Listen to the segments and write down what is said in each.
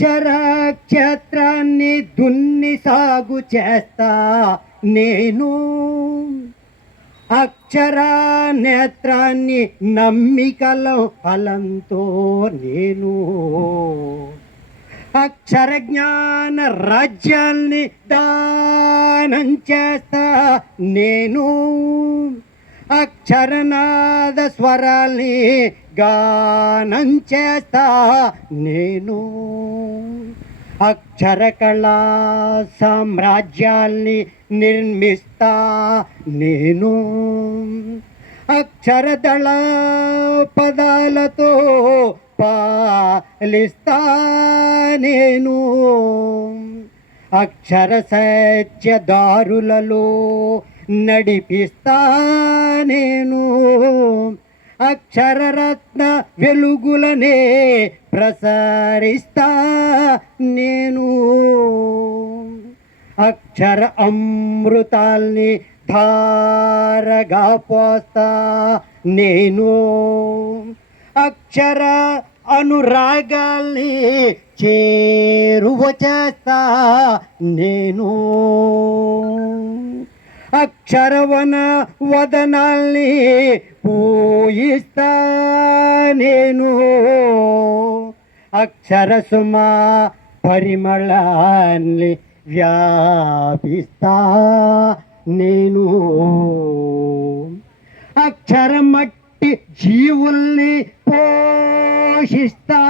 అక్షరాక్షేత్రాన్ని దున్ని సాగు చేస్తా నేను, అక్షర నేత్రాన్ని నమ్మికల ఫలంతో నేను, అక్షర జ్ఞాన రాజ్యాల్ని దానం చేస్తా నేను, అక్షరనాద స్వరాల్ని గానం చేస్తా నేను, అక్షర కళా సామ్రాజ్యాల్ని నిర్మిస్తా నేను, అక్షరదళ పదాలతో పాలిస్తా నేను, అక్షర సత్యదారులలో నడిపిస్తా నేను, అక్షరరత్న వెలుగులనే ప్రసరిస్తా నేను, అక్షర అమృతాల్ని ధారగా పోస్తా నేను, అక్షర అనురాగాల్ని చేరువ చేస్తా నేను, అక్షరవన వదనాల్ని పూయిస్తా నేను, అక్షర సుమ పరిమళాన్ని వ్యాపిస్తా నేను, అక్షర మట్టి జీవుల్ని పోషిస్తా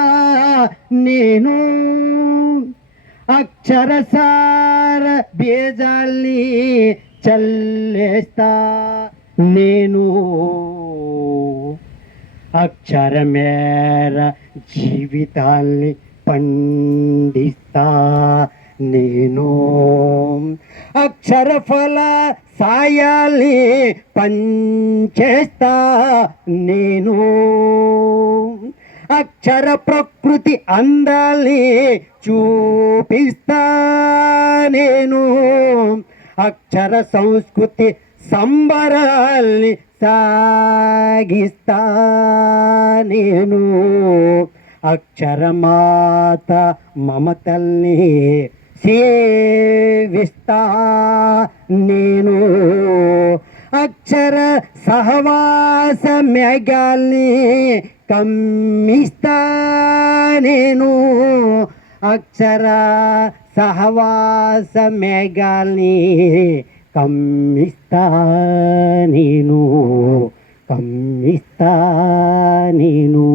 నేను, అక్షరసార బీజాల్ని చల్లేస్తా నేను, అక్షరమేర జీవితాల్ని పండిస్తా నేను, అక్షర ఫల సాయాల్ని పంచేస్తా నేను, అక్షర ప్రకృతి అందాల్ని చూపిస్తా నేను, అక్షర సంస్కృతి సంబరాల్ని సాగిస్తా నేను, అక్షరమాత మమతల్ని సేవిస్తా నేను, అక్షర సహవాస మేఘాల్ని కమ్మిస్తా నేను, అక్షర సహవాస మేఘాల్ని కమ్మిస్తా నేను, కమ్మిస్తా నేను.